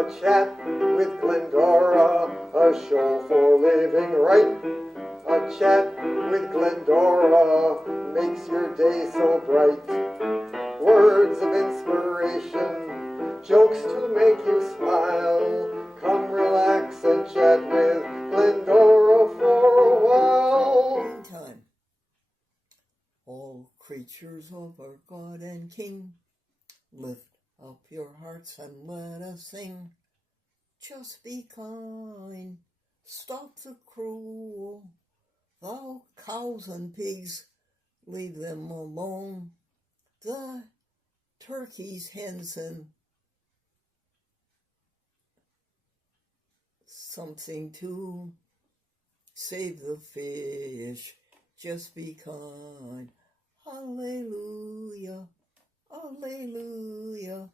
A chat with Glendora, a show for living right. A chat with Glendora makes your day so bright. Words of inspiration, jokes to make you smile. Come relax and chat with Glendora for a while. Meantime, all creatures of our God and King, lift up your hearts and let us sing. Just be kind, stop the cruel. Thou cows and pigs, leave them alone. The turkeys, hens, and something to save the fish. Just be kind. Hallelujah, hallelujah.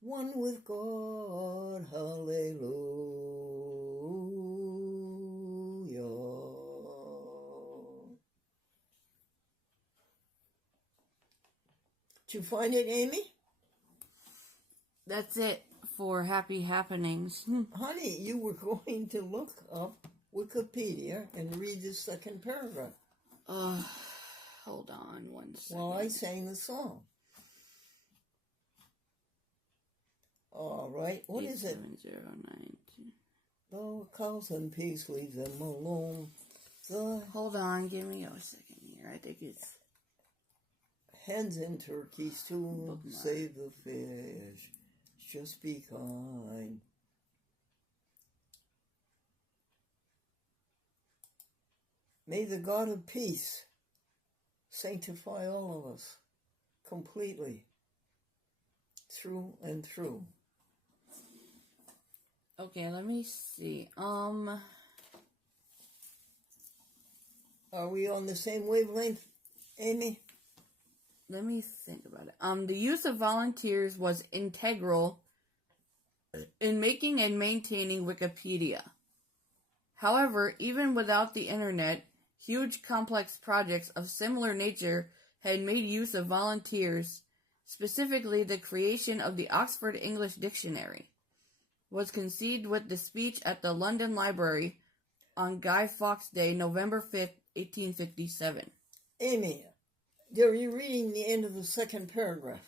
One with God, hallelujah. Did you find it, Amy? That's it for Happy Happenings. Honey, you were going to look up Wikipedia and read the second paragraph. Hold on one second. While I sang the song. All right, what is it? 87092. The cows and pigs, leave them alone. The Hold on, give me a second here. I think it's hens and turkeys to Bookmark. save the fish. Just be kind. May the God of peace sanctify all of us completely, through and through. okay. Let me see. Are we on the same wavelength, Amy? Let me think about it. The use of volunteers was integral in making and maintaining Wikipedia. However, even without the internet, huge complex projects of similar nature had made use of volunteers. Specifically, the creation of the Oxford English Dictionary was conceived with the speech at the London Library on Guy Fawkes Day, November 5th, 1857. Amy, are you reading the end of the second paragraph?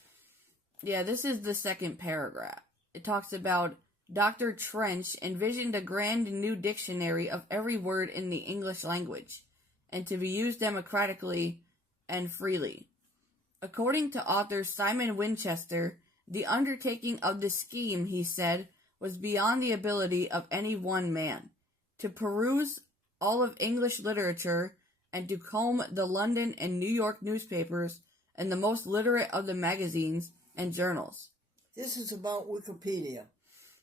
Yeah, this is the second paragraph. It talks about Dr. Trench envisioned a grand new dictionary of every word in the English language, and to be used democratically and freely. According to author Simon Winchester, the undertaking of the scheme, he said, was beyond the ability of any one man. To peruse all of English literature and to comb the London and New York newspapers and the most literate of the magazines and journals. This is about Wikipedia.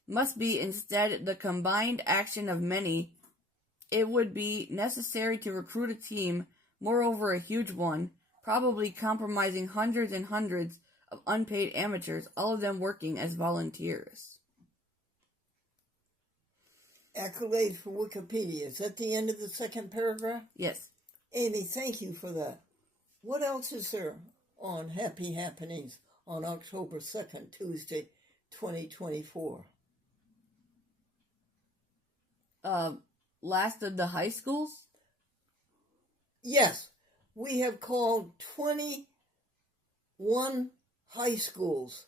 Must be instead the combined action of many. It would be necessary to recruit a team, moreover a huge one, probably comprising hundreds and hundreds of unpaid amateurs, all of them working as volunteers. Accolade for Wikipedia. Is that the end of the second paragraph? Yes. Amy, thank you for that. What else is there on Happy Happenings on October 2nd, Tuesday, 2024? Last of the high schools? Yes, we have called 21 high schools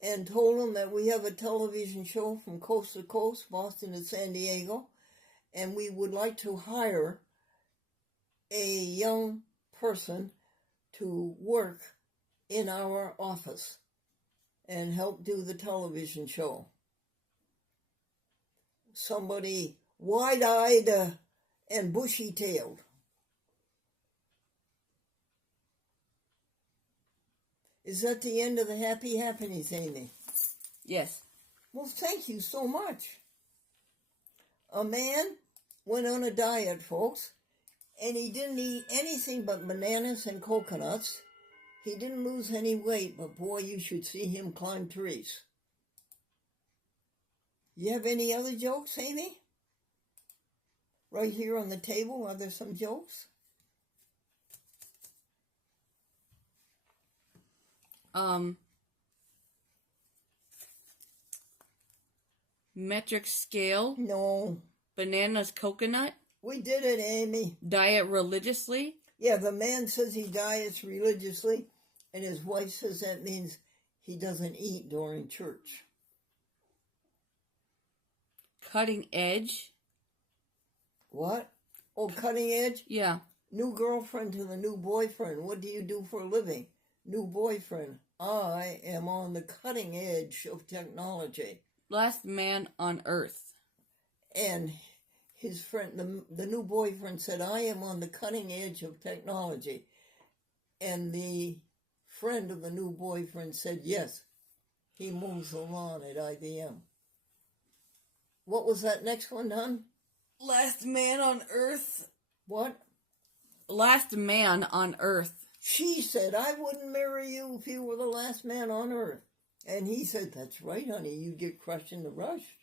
and told them that we have a television show from coast to coast, Boston to San Diego, and we would like to hire a young person to work in our office and help do the television show. Somebody wide-eyed and bushy-tailed. Is that the end of the Happy Happenings, Amy? Yes. Well, thank you so much. A man went on a diet, folks, and he didn't eat anything but bananas and coconuts. He didn't lose any weight, but boy, you should see him climb trees. You have any other jokes, Amy? Right here on the table, are there some jokes? Metric scale. No. Bananas coconut. We did it, Amy. Diet religiously. Yeah, the man says he diets religiously, and his wife says that means he doesn't eat during church. Cutting edge. What? Oh, cutting edge? Yeah. New girlfriend to the new boyfriend. What do you do for a living? New boyfriend. I am on the cutting edge of technology. Last man on earth. And his friend, the new boyfriend, said, I am on the cutting edge of technology. And the friend of the new boyfriend said, yes, he mows the lawn at IBM. What was that next one, hon? Last man on earth. What? Last man on earth. She said, I wouldn't marry you if you were the last man on earth. And he said, that's right, honey, you'd get crushed in the rush.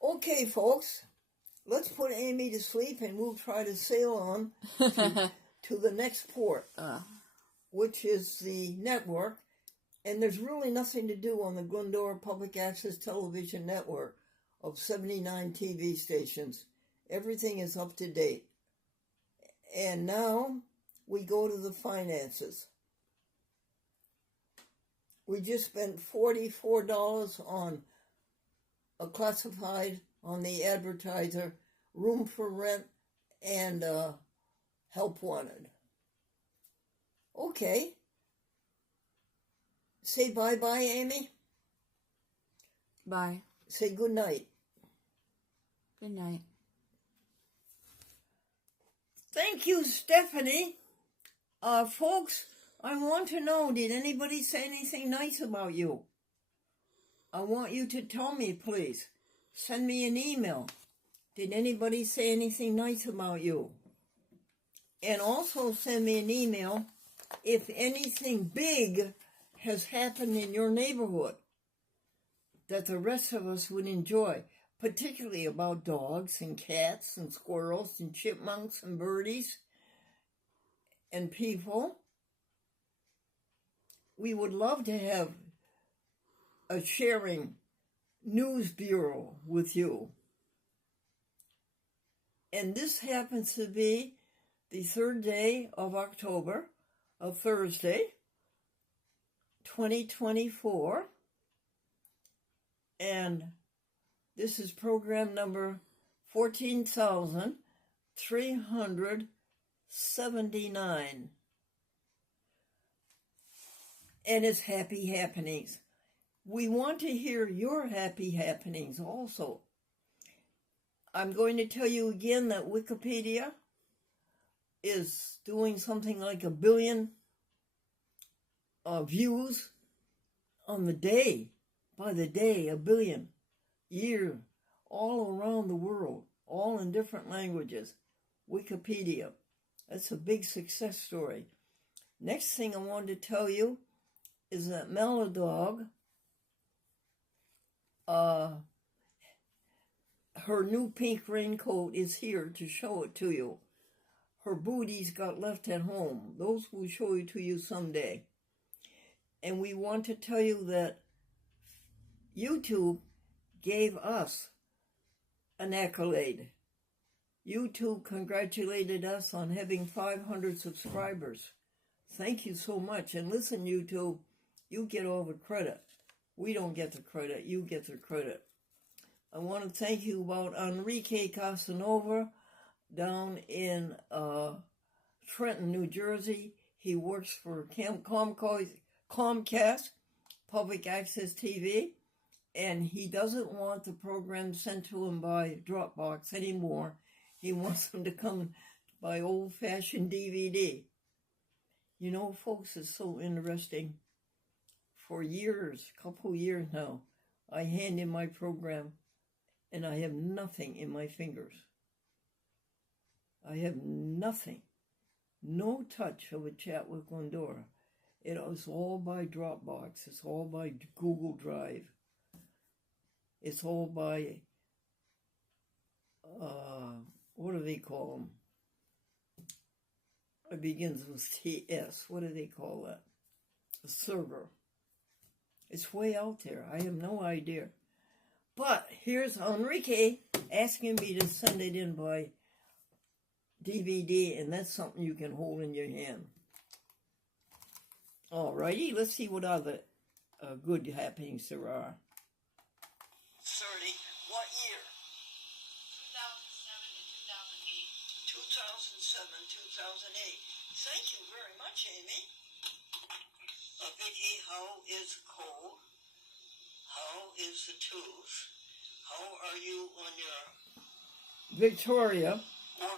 Okay, folks, let's put Amy to sleep and we'll try to sail on to the next port, which is the network. And there's really nothing to do on the Glendora Public Access Television Network of 79 TV stations. Everything is up to date. And now we go to the finances. We just spent $44 on a classified on the advertiser, room for rent, and help wanted. Okay. Say bye-bye, Amy. Bye. Say good night. Good night. Thank you, Stephanie. Folks, I want to know, did anybody say anything nice about you? I want you to tell me, please. Send me an email. Did anybody say anything nice about you? And also send me an email if anything big has happened in your neighborhood that the rest of us would enjoy, particularly about dogs and cats and squirrels and chipmunks and birdies and people. We would love to have a sharing news bureau with you. And this happens to be the 3rd day of October, a Thursday, 2024. And this is program number 14,379. And it's happy happenings. We want to hear your happy happenings also. I'm going to tell you again that Wikipedia is doing something like 1 billion views on the day, by the day, 1 billion, year, all around the world, all in different languages. Wikipedia. That's a big success story. Next thing I wanted to tell you is that Melodog, her new pink raincoat is here to show it to you. Her booties got left at home. Those will show it to you someday. And we want to tell you that YouTube gave us an accolade. YouTube congratulated us on having 500 subscribers. Thank you so much. And listen, YouTube, you get all the credit. We don't get the credit. You get the credit. I want to thank you about Enrique Casanova down in Trenton, New Jersey. He works for Comcast, Public Access TV, and he doesn't want the program sent to him by Dropbox anymore. He wants them to come by old-fashioned DVD. You know, folks, it's so interesting. For years, a couple years now, I hand in my program and I have nothing in my fingers. I have nothing. No touch of a chat with Glendora. It is all by Dropbox. It's all by Google Drive. It's all by, what do they call them? It begins with TS. What do they call that? server. It's way out there. I have no idea. But here's Enrique asking me to send it in by DVD, and that's something you can hold in your hand. Alrighty, let's see what other good happenings there are. 30. What year? 2007 and 2008. 2007, 2008. Thank you very much, Amy. Vicky, how is cold? How is the tooth? How are you on your... Victoria,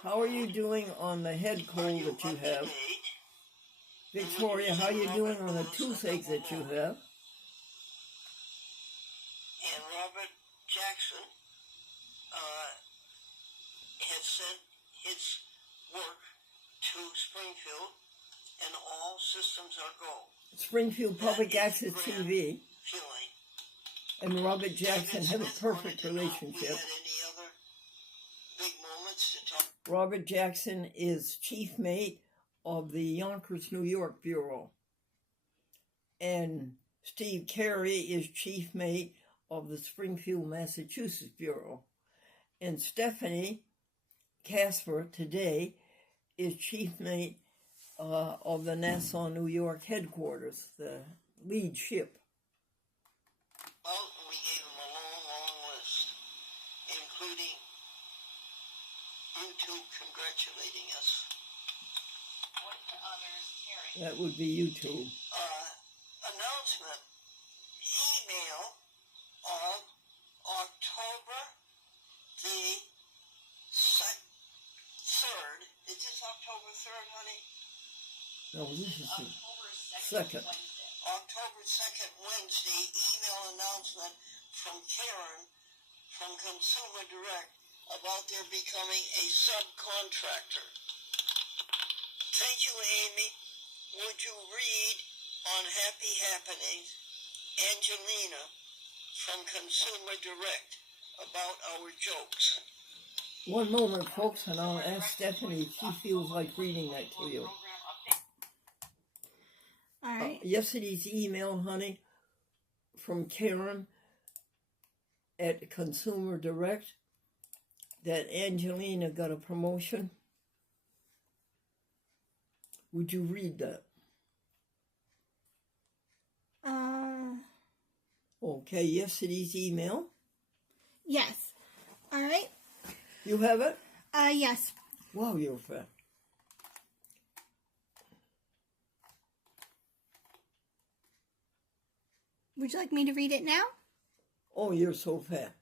how are you doing on the head cold that you have? Victoria, how are you doing on the toothache that you have? And Robert Jackson has sent his work to Springfield, and all systems are go. Springfield Public Access TV Feeling. and Robert Jackson have a perfect We relationship. had any other big moments to talk? Robert Jackson is chief mate of the Yonkers, New York Bureau. And Steve Carey is chief mate of the Springfield, Massachusetts Bureau. And Stephanie Casper today is chief mate of the Nassau, New York headquarters, the lead ship. Well, we gave him a long, long list, including YouTube congratulating us. What to others hearing? That would be YouTube. Announcement. Email of October the 3rd. Is this October 3rd, honey? No, this is the October 2nd. Wednesday. October 2nd, Wednesday, email announcement from Karen from Consumer Direct about their becoming a subcontractor. Thank you, Amy. Would you read on Happy Happenings, Angelina from Consumer Direct about our jokes? One moment, folks, and I'll ask Stephanie if she feels like reading that to you. All right. Yesterday's email, honey, from Karen at Consumer Direct, that Angelina got a promotion. Would you read that? Okay, yesterday's email. Yes. All right. You have it? Yes. Wow, you're fat. Would you like me to read it now? Oh, you're so fat.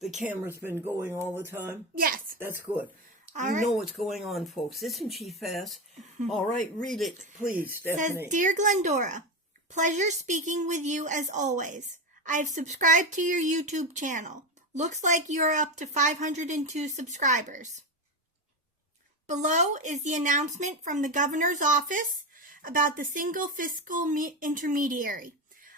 The camera's been going all the time? Yes. That's good. All you right. know what's going on, folks. Isn't she fast? All right, read it, please, Stephanie. Says, Dear Glendora, pleasure speaking with you as always. I've subscribed to your YouTube channel. Looks like you're up to 502 subscribers. Below is the announcement from the governor's office about the single fiscal intermediary.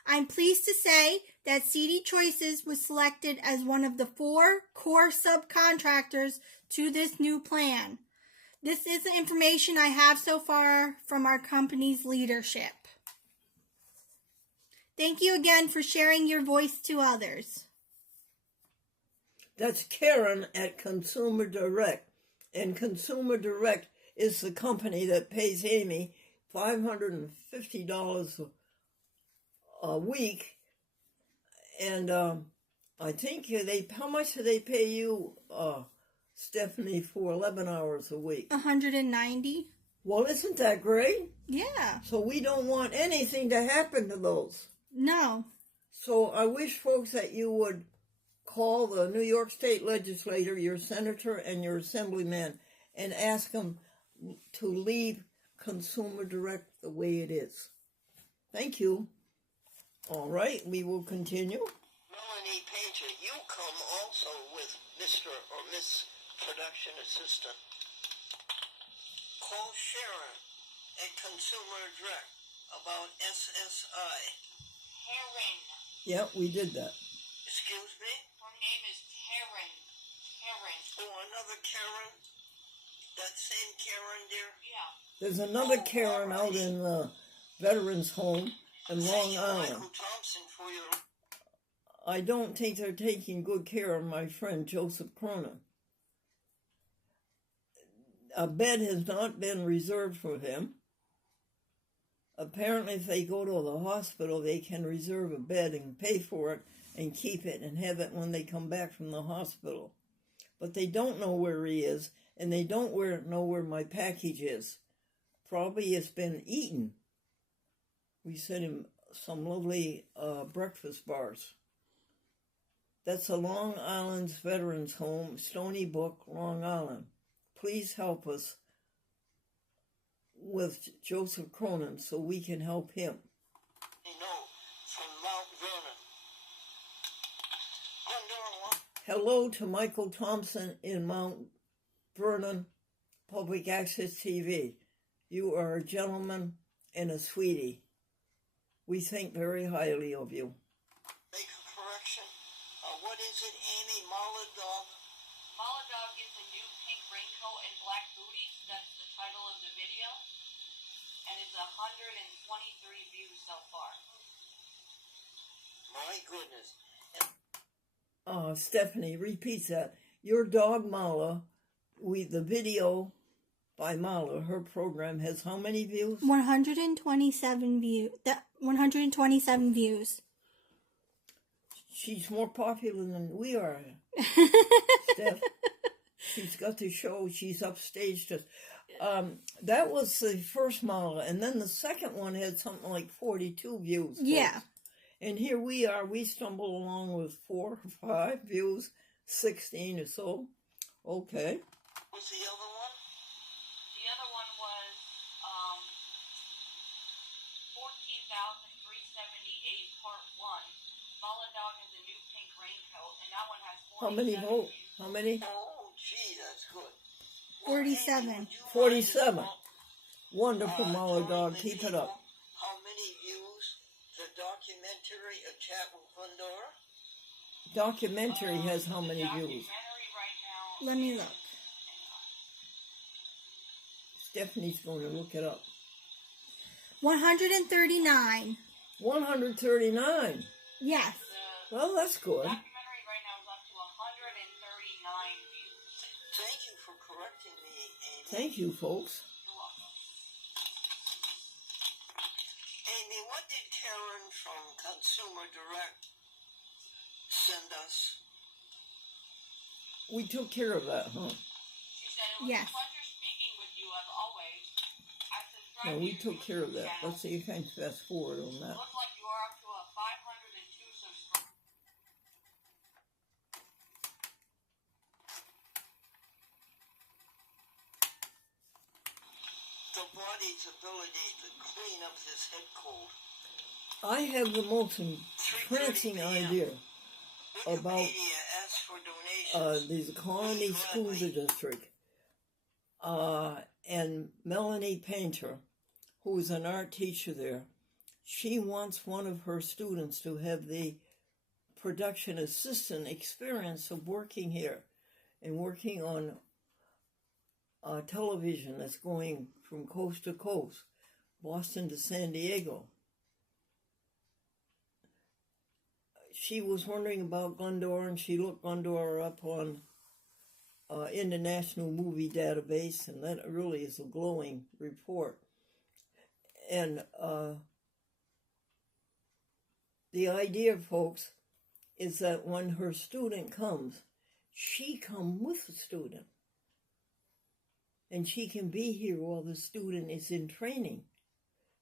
I'm pleased to say that CD Choices was selected as one of the 4 core subcontractors to this new plan. This is the information I have so far from our company's leadership. Thank you again for sharing your voice to others. That's Karen at Consumer Direct. And Consumer Direct is the company that pays Amy $550 a week. And I think how much do they pay you, Stephanie, for 11 hours a week? 190. Well, isn't that great? Yeah. So we don't want anything to happen to those. No. So I wish, folks, that you would call the New York State Legislator, your senator, and your assemblyman, and ask them to leave Consumer Direct the way it is. Thank you. All right, we will continue. Melanie Painter, you come also with Mr. or Miss Production Assistant. Call Sharon at Consumer Direct about SSI. Karen. Yeah, we did that. Excuse me? Her name is Karen. Karen. Oh, another Karen? That same Karen, dear? Yeah. There's another Karen out in the Veterans Home, and Thank Long you, Island. Michael Thompson, for your... I don't think they're taking good care of my friend Joseph Cronin. A bed has not been reserved for him. Apparently, if they go to the hospital, they can reserve a bed and pay for it and keep it and have it when they come back from the hospital. But they don't know where he is, and they don't know where my package is. Probably it's been eaten. We sent him some lovely breakfast bars. That's the Long Island's Veterans Home, Stony Brook, Long Island. Please help us with Joseph Cronin so we can help him. From Mount Vernon. Hello to Michael Thompson in Mount Vernon Public Access TV. You are a gentleman and a sweetie. We think very highly of you. Make a correction. What is it, Amy? Mala Dog? Mala Dog is a new pink raincoat and black booties. That's the title of the video. And it's 123 views so far. My goodness. Stephanie repeats that. Your dog Mala, the video by Mala, her program has how many views? 127 views. She's more popular than we are, Steph. She's got the show. She's upstaged us. That was the first Mala, and then the second one had something like 42 views. Yeah. Folks. And here we are. We stumble along with 4 or 5 views, 16 or so. Okay. What's the other one? The other one was 14,378 part 1. Mala Dog has a new pink raincoat, and that one has 47 How many votes? views. How many? Oh, gee, that's good. 47. 47. Wonderful, Mala Dog. Keep it up. How many views the documentary A Chat with Glendora? Documentary has how many views? Documentary right now. Let me look. Stephanie's going to look it up. 139. 139. Yes. Well, that's good. Documentary right now is up to 139 views. Thank you for correcting me, Amy. Thank you, folks. You're welcome. Amy, what did Karen from Consumer Direct send us? We took care of that, huh? She said it was Yes. a pleasure speaking with you as always. I subscribe No, to we your took care of YouTube that. channel. Let's see if I can fast forward on that. Looks like you are up to a 502 subscribers. The body's ability to clean up this head cold. I have the most entrancing idea about Wikipedia asks for donations. the Colony School District and Melanie Painter, who is an art teacher there. She wants one of her students to have the production assistant experience of working here and working on television that's going from coast to coast, Boston to San Diego. She was wondering about Glendora, and she looked Glendora up on International Movie Database, and that really is a glowing report. And the idea, folks, is that when her student comes, she come with the student. And she can be here while the student is in training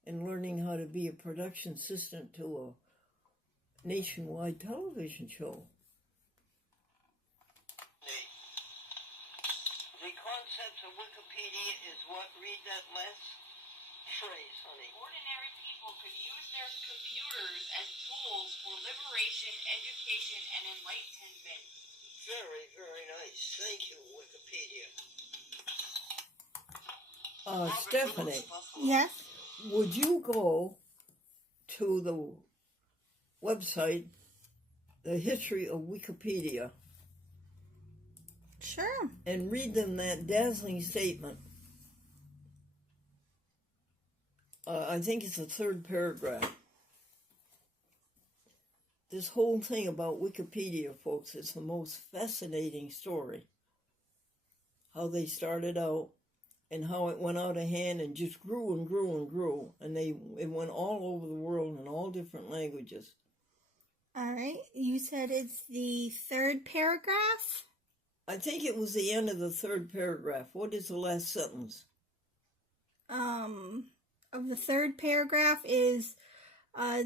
and learning how to be a production assistant to a nationwide television show. The concept of Wikipedia is what? Read that last phrase, honey. Ordinary people could use their computers as tools for liberation, education, and enlightenment. Very, very nice. Thank you, Wikipedia. Stephanie, Yes. would you go to the website, The History of Wikipedia, Sure. and read them that dazzling statement? I think it's the third paragraph. This whole thing about Wikipedia, folks, is the most fascinating story. How they started out and how it went out of hand and just grew and grew and grew. And it went all over the world in all different languages. All right. You said it's the third paragraph? I think it was the end of the third paragraph. What is the last sentence? Of the third paragraph is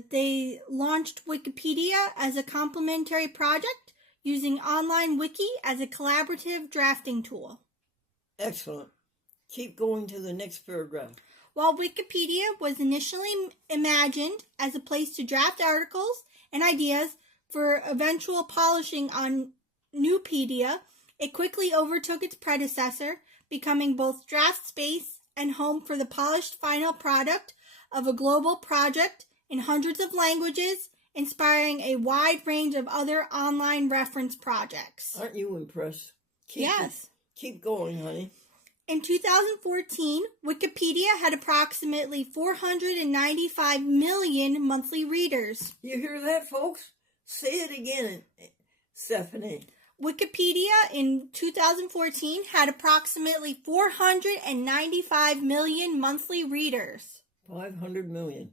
they launched Wikipedia as a complementary project using online wiki as a collaborative drafting tool. Excellent. Keep going to the next paragraph. While Wikipedia was initially imagined as a place to draft articles and ideas for eventual polishing on Nupedia, it quickly overtook its predecessor, becoming both draft space and home for the polished final product of a global project in hundreds of languages, inspiring a wide range of other online reference projects. Aren't you impressed? Yes. Keep going, honey. In 2014, Wikipedia had approximately 495 million monthly readers. You hear that, folks? Say it again, Stephanie. Wikipedia in 2014 had approximately 495 million monthly readers. 500 million.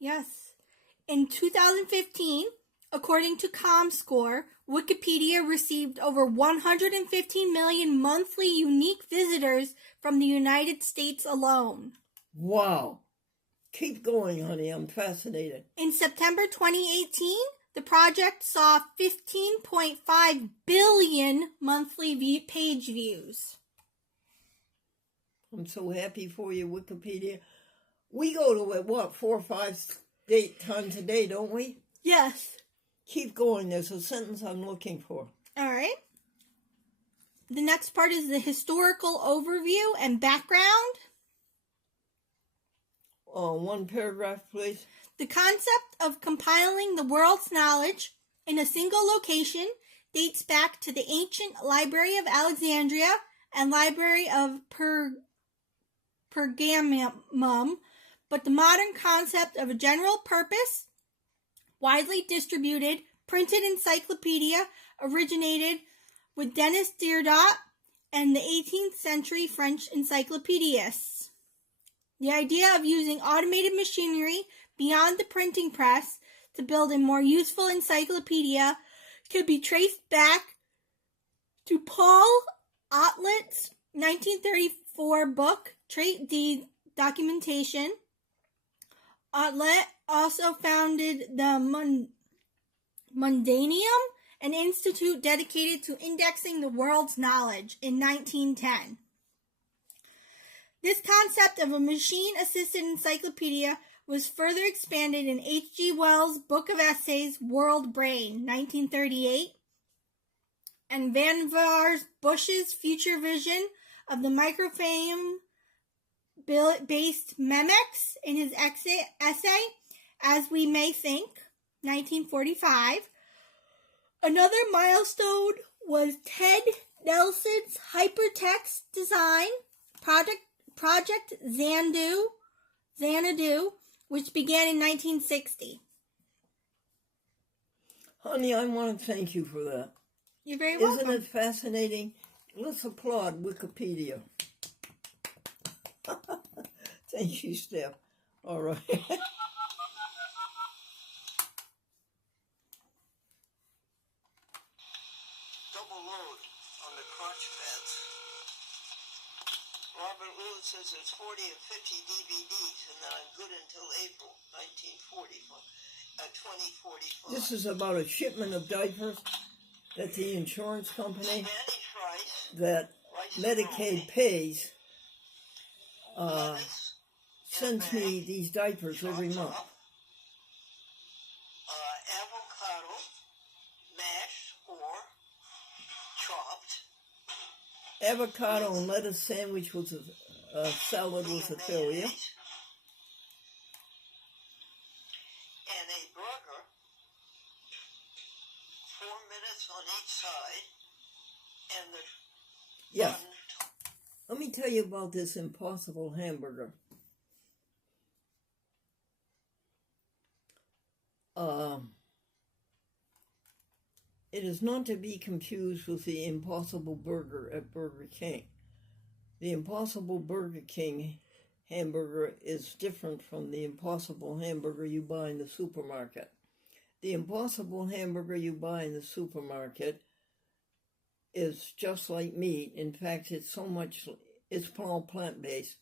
Yes. In 2015, according to ComScore, Wikipedia received over 115 million monthly unique visitors from the United States alone. Wow. Keep going, honey. I'm fascinated. In September 2018, the project saw 15.5 billion monthly page views. I'm so happy for you, Wikipedia. We go to it, 4 or 5 times a day, don't we? Yes. Keep going. There's a sentence I'm looking for. All right. The next part is the historical overview and background. One paragraph, please. The concept of compiling the world's knowledge in a single location dates back to the ancient Library of Alexandria and Library of Pergamum, but the modern concept of a general purpose, widely distributed, printed encyclopedia originated with Denis Diderot and the 18th century French encyclopedists. The idea of using automated machinery beyond the printing press to build a more useful encyclopedia can be traced back to Paul Otlet's 1934 book, Trait de Documentation. Otlet also founded the Mundaneum, an institute dedicated to indexing the world's knowledge, in 1910. This concept of a machine-assisted encyclopedia was further expanded in H.G. Wells' book of essays, World Brain, 1938, and Vannevar Bush's future vision of the microfilm-based Memex in his essay, As We May Think, 1945. Another milestone was Ted Nelson's hypertext design, Project Xanadu, which began in 1960. Honey, I want to thank you for that. You're very welcome. Isn't it fascinating? Let's applaud Wikipedia. Thank you, Steph. All right. Double load on the crotch pads. Robert Lewis says there's 40 and 50 DVDs, and then I'm good until April 2045. This is about a shipment of diapers that the insurance company that Medicaid pays sends me these diapers every month. Avocado, mashed or chopped. Avocado and lettuce sandwich with a salad with a terrier. And a burger, 4 minutes on each side, and the Yes. bun. Let me tell you about this Impossible hamburger. It is not to be confused with the Impossible Burger at Burger King. The Impossible Burger King hamburger is different from the Impossible hamburger you buy in the supermarket. The Impossible hamburger you buy in the supermarket is just like meat. In fact, it's all plant-based.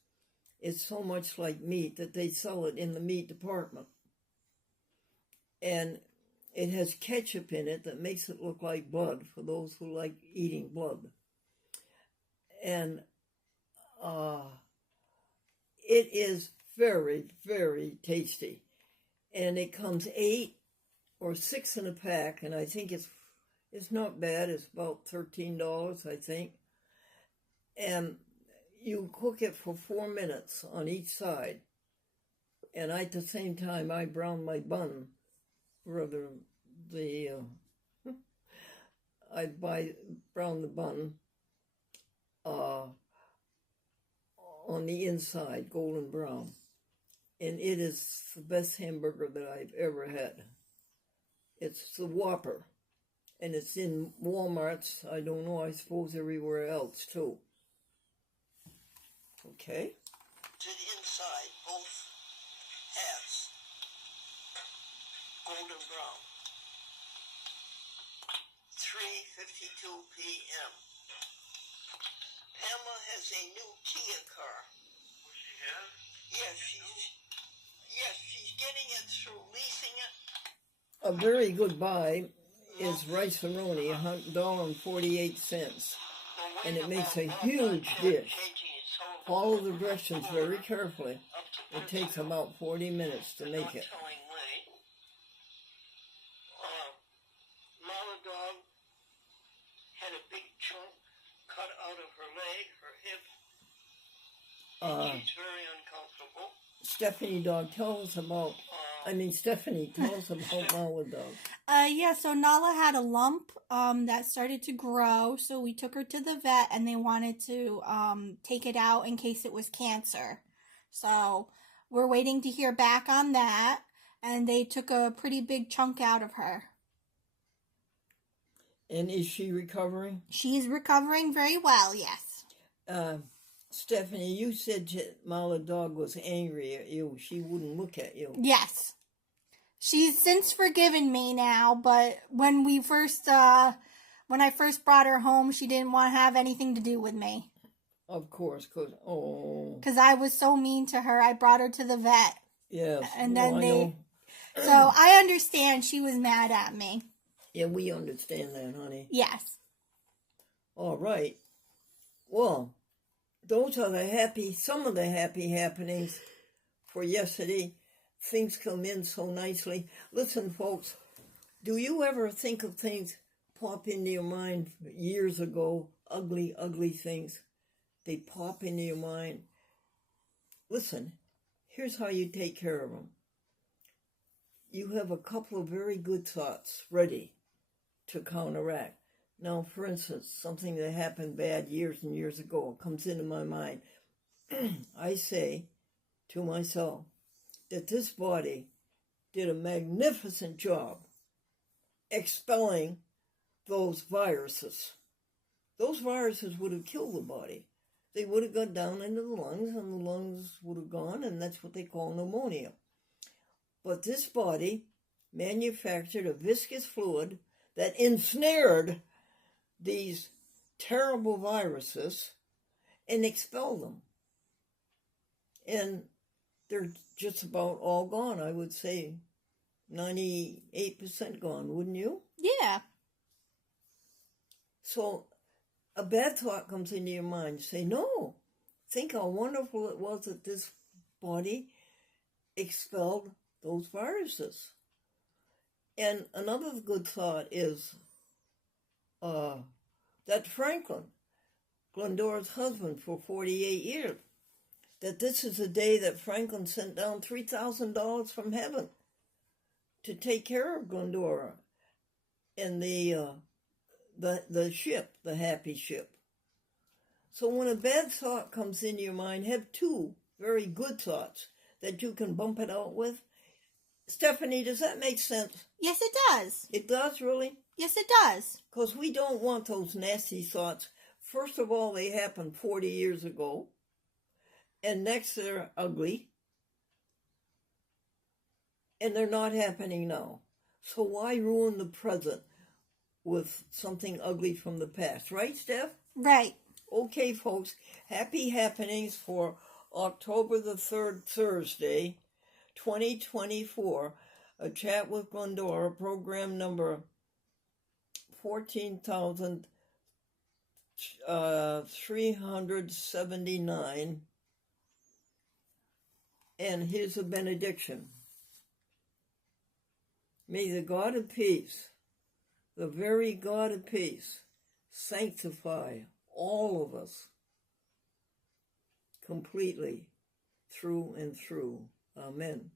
It's so much like meat that they sell it in the meat department. And it has ketchup in it that makes it look like blood for those who like eating blood. And it is very, very tasty. And it comes 8 or 6 in a pack, and I think it's not bad. It's about $13, I think. And you cook it for 4 minutes on each side. And at the same time, I brown my bun. Rather, I brown the bun on the inside, golden brown. And it is the best hamburger that I've ever had. It's the Whopper. And it's in Walmarts, I don't know, I suppose everywhere else too. Okay. To the inside, both halves, golden brown. 3:52 p.m. Pamela has a new Kia car. She has? Yes, she's getting it through leasing it. A very good buy is rice-a-roni, $1.48, and it makes a huge dish. Follow the directions very carefully. It takes about 40 minutes to make it. Mama dog had a big chunk cut out of her leg, her hip. She's very uncomfortable. Stephanie, tell us about Mama dog. So Nala had a lump that started to grow, so we took her to the vet and they wanted to take it out in case it was cancer. So we're waiting to hear back on that, and they took a pretty big chunk out of her. And is she recovering? She's recovering very well, yes. Stephanie, you said Mala dog was angry at you. She wouldn't look at you. Yes. She's since forgiven me now, but when I first brought her home, she didn't want to have anything to do with me. Of course, because I was so mean to her. I brought her to the vet. Yes. And then so I understand she was mad at me. Yeah, we understand that, honey. Yes. All right. Well, those are some of the happy happenings for yesterday. Things come in so nicely. Listen, folks, do you ever think of things pop into your mind years ago? Ugly, ugly things. They pop into your mind. Listen, here's how you take care of them. You have a couple of very good thoughts ready to counteract. Now, for instance, something that happened bad years and years ago comes into my mind. I say to myself that this body did a magnificent job expelling those viruses. Those viruses would have killed the body. They would have got down into the lungs, and the lungs would have gone, and that's what they call pneumonia. But this body manufactured a viscous fluid that ensnared these terrible viruses and expelled them. And they're just about all gone. I would say 98% gone, wouldn't you? Yeah. So a bad thought comes into your mind. You say, no, think how wonderful it was that this body expelled those viruses. And another good thought is that Franklin, Glendora's husband for 48 years, that this is the day that Franklin sent down $3,000 from heaven to take care of Glendora and the ship, the happy ship. So when a bad thought comes into your mind, have two very good thoughts that you can bump it out with. Stephanie, does that make sense? Yes, it does. It does, really? Yes, it does. Because we don't want those nasty thoughts. First of all, they happened 40 years ago. And next, they're ugly. And they're not happening now. So why ruin the present with something ugly from the past? Right, Steph? Right. Okay, folks. Happy happenings for October the 3rd, Thursday, 2024. A Chat with Glendora, program number 14,379. And here's a benediction. May the God of peace, the very God of peace, sanctify all of us completely through and through. Amen.